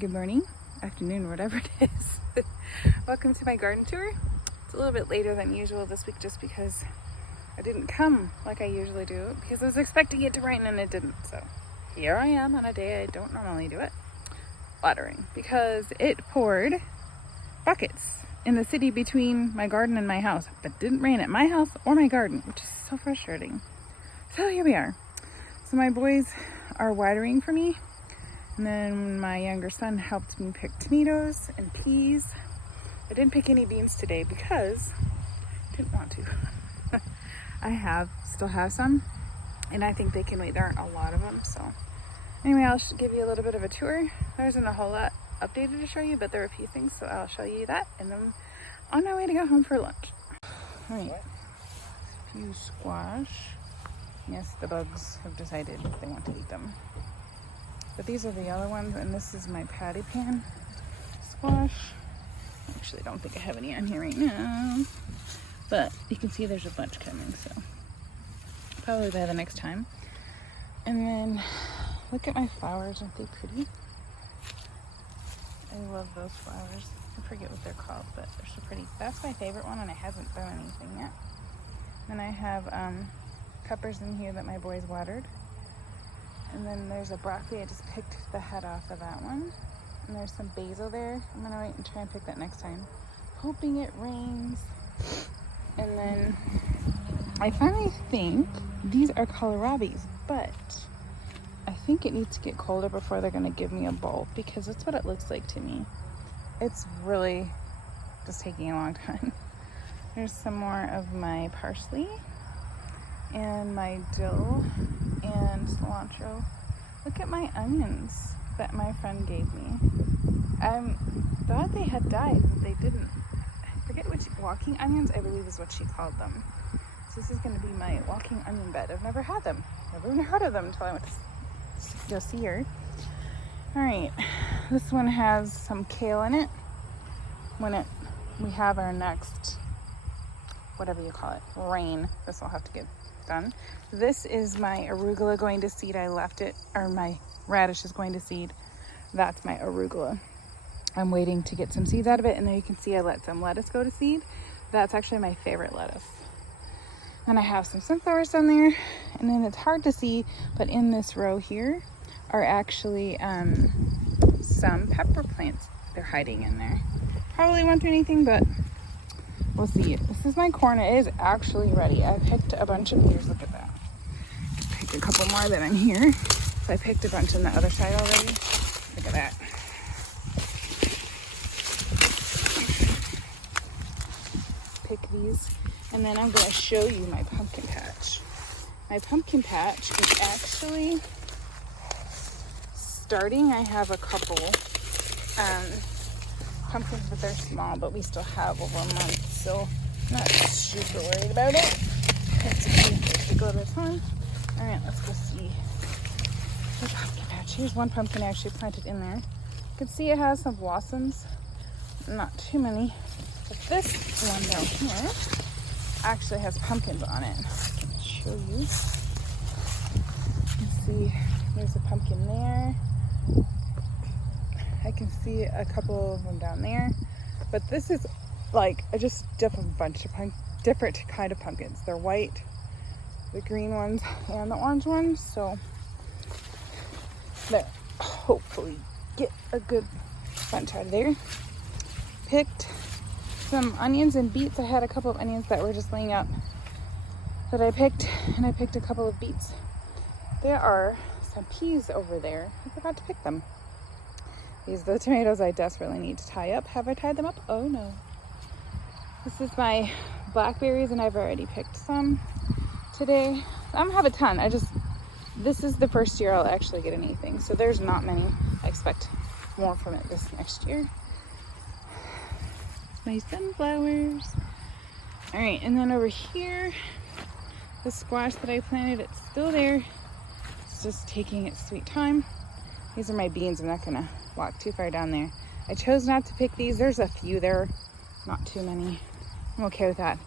good morning, afternoon, whatever it is. Welcome to my garden tour. It's a little bit later than usual this week just because I didn't come like I usually do because I was expecting it to rain and it didn't. So here I am on a day I don't normally do it, watering, because it poured buckets in the city between my garden and my house, but didn't rain at my house or my garden, which is so frustrating. So here we are. So my boys are watering for me. And then my younger son helped me pick tomatoes and peas. I didn't pick any beans today because I didn't want to. I still have some, and I think they can wait. There aren't a lot of them, so anyway, I'll give you a little bit of a tour. There isn't a whole lot updated to show you, but there are a few things, so I'll show you that, and then on my way to go home for lunch. All right, a few squash. Yes, the bugs have decided they want to eat them. But these are the yellow ones, and this is my patty pan squash. Actually, I don't think I have any on here right now, but you can see there's a bunch coming, so probably by the next time. And then look at my flowers, aren't they pretty? I love those flowers. I forget what they're called, but they're so pretty. That's my favorite one, and I haven't done anything yet. Then I have peppers in here that my boys watered. And then there's a broccoli. I just picked the head off of that one. And there's some basil there. I'm gonna wait and try and pick that next time, hoping it rains. And then I finally think these are kohlrabis, but I think it needs to get colder before they're gonna give me a bulb, because that's what it looks like to me. It's really just taking a long time. There's some more of my parsley and my dill and cilantro. Look at my onions that my friend gave me. I thought they had died, but they didn't. I forget which, walking onions, I believe is what she called them. So this is going to be my walking onion bed. I've never had them. Never even heard of them until I went to go see her. All right, this one has some kale in it. We have our next, whatever you call it, rain, this will have to get done. This is my arugula going to seed. I left it, or my radish is going to seed. That's my arugula. I'm waiting to get some seeds out of it, and then you can see I let some lettuce go to seed. That's actually my favorite lettuce. And I have some sunflowers down there, and then it's hard to see, but in this row here are actually some pepper plants. They're hiding in there. Probably won't do anything, but we'll see. This is my corn. It is actually ready. I picked a bunch of, here's, look at that. Picked a couple more that I'm here. So I picked a bunch on the other side already. Look at that. Pick these. And then I'm going to show you my pumpkin patch. My pumpkin patch is actually starting. I have a couple pumpkins, but they're small, but we still have over a month, so I'm not super worried about it. Let's go to the time. All right, let's go see the pumpkin patch. Here's one pumpkin I actually planted in there. You can see it has some blossoms, not too many, but this one down here actually has pumpkins on it. I can show you. You can see there's a pumpkin there. I can see a couple of them down there, but this is like just different bunch of different kind of pumpkins. They're white, the green ones, and the orange ones. So there, hopefully get a good bunch out of there. Picked some onions and beets. I had a couple of onions that were just laying up that I picked, and I picked a couple of beets. There are some peas over there. I forgot to pick them. These are the tomatoes I desperately need to tie up. Have I tied them up? Oh no. This is my blackberries, and I've already picked some today. I don't have a ton. This is the first year I'll actually get anything. So there's not many. I expect more from it this next year. My sunflowers. All right, and then over here, the squash that I planted, it's still there. It's just taking its sweet time. These are my beans. I'm not gonna walk too far down there. I chose not to pick these. There's a few there, not too many. I'm okay with that.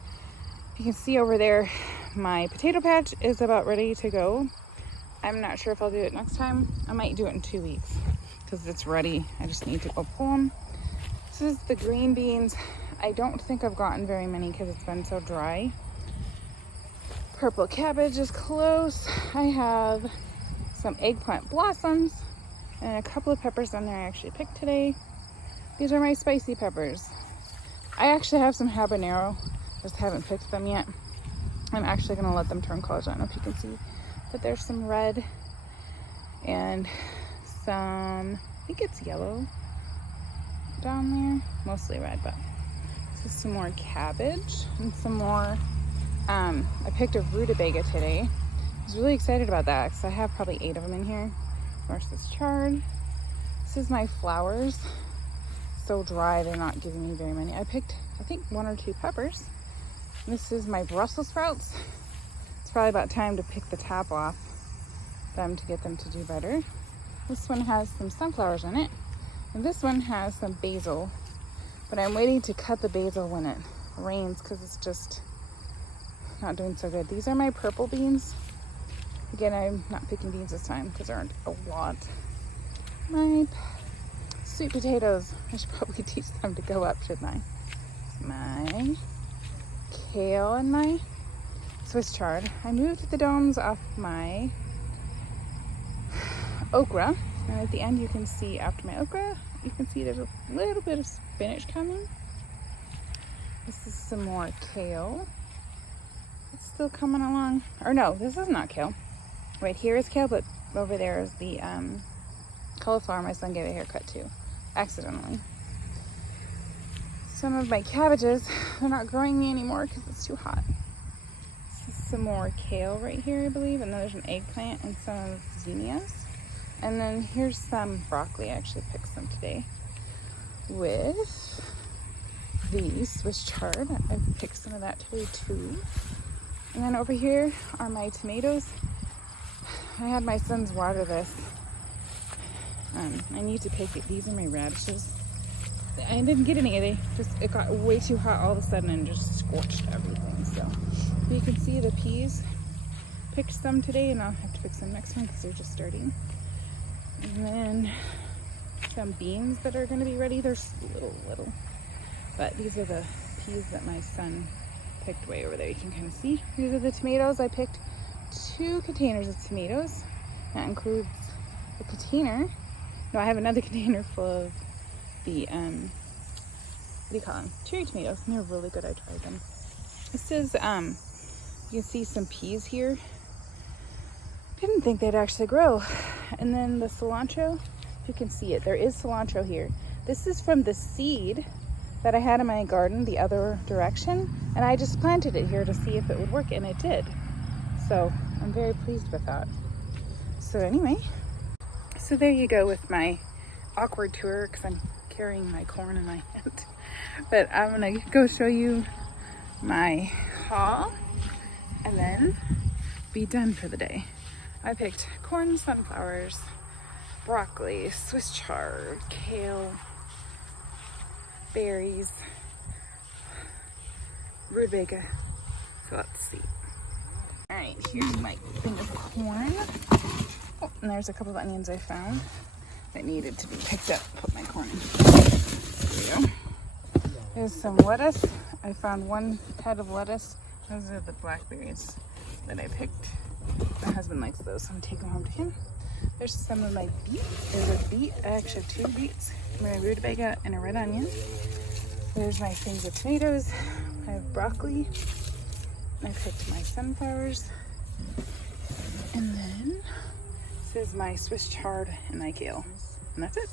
You can see over there, my potato patch is about ready to go. I'm not sure if I'll do it next time. I might do it in 2 weeks. because it's ready. I just need to go pull them. This is the green beans. I don't think I've gotten very many because it's been so dry. Purple cabbage is close. I have some eggplant blossoms and a couple of peppers on there I actually picked today. These are my spicy peppers. I actually have some habanero, just haven't picked them yet. I'm actually gonna let them turn colors. I don't know if you can see, but there's some red and some, I think it's yellow down there, mostly red, but this is some more cabbage and some more, I picked a rutabaga today. I was really excited about that because I have probably 8 of them in here. Of course, this chard. This is my flowers. So dry, they're not giving me very many. I picked, I think, 1 or 2 peppers. This is my Brussels sprouts. It's probably about time to pick the top off them to get them to do better. This one has some sunflowers in it. And this one has some basil. But I'm waiting to cut the basil when it rains because it's just not doing so good. These are my purple beans. Again, I'm not picking beans this time because there aren't a lot. My sweet potatoes. I should probably teach them to go up, shouldn't I? My kale and my Swiss chard. I moved the domes off my okra. And at the end you can see after my okra, you can see there's a little bit of spinach coming. This is some more kale. It's still coming along. Or no, this is not kale. Right here is kale, but over there is the cauliflower my son gave a haircut to, accidentally. Some of my cabbages, they're not growing me anymore because it's too hot. This is some more kale right here, I believe, and then there's an eggplant and some zinnias. And then here's some broccoli. I actually picked some today with the Swiss chard. I picked some of that today too. And then over here are my tomatoes. I had my sons water this. I need to pick it. These are my radishes. I didn't get any. It got way too hot all of a sudden and just scorched everything. So you can see the peas. Picked some today, and I'll have to pick some next one because they're just starting. And then some beans that are going to be ready. They're little, but these are the peas that my son picked way over there. You can kind of see. These are the tomatoes. I picked 2 containers of tomatoes. That includes the container. No, I have another container full of the, what do you call them? Cherry tomatoes. And they're really good. I tried them. This is, you can see some peas here. Didn't think they'd actually grow. And then the cilantro, if you can see it, there is cilantro here. This is from the seed that I had in my garden the other direction, and I just planted it here to see if it would work, and it did. So I'm very pleased with that. So anyway, so there you go with my awkward tour because I'm carrying my corn in my hand. But I'm gonna go show you my haul and then be done for the day. I picked corn, sunflowers, broccoli, Swiss chard, kale, berries, rutabaga. So let's see. All right, here's my thing of corn. Oh, and there's a couple of onions I found that needed to be picked up. Put my corn in. There we go. There's some lettuce. I found 1 head of lettuce. Those are the blackberries that I picked. My husband likes those, so I'm taking them home to him. There's some of my beet. There's a beet. I actually have 2 beets, my rutabaga, and a red onion. There's my things of tomatoes. I have broccoli. I picked my sunflowers. And then this is my Swiss chard and my kale. And that's it.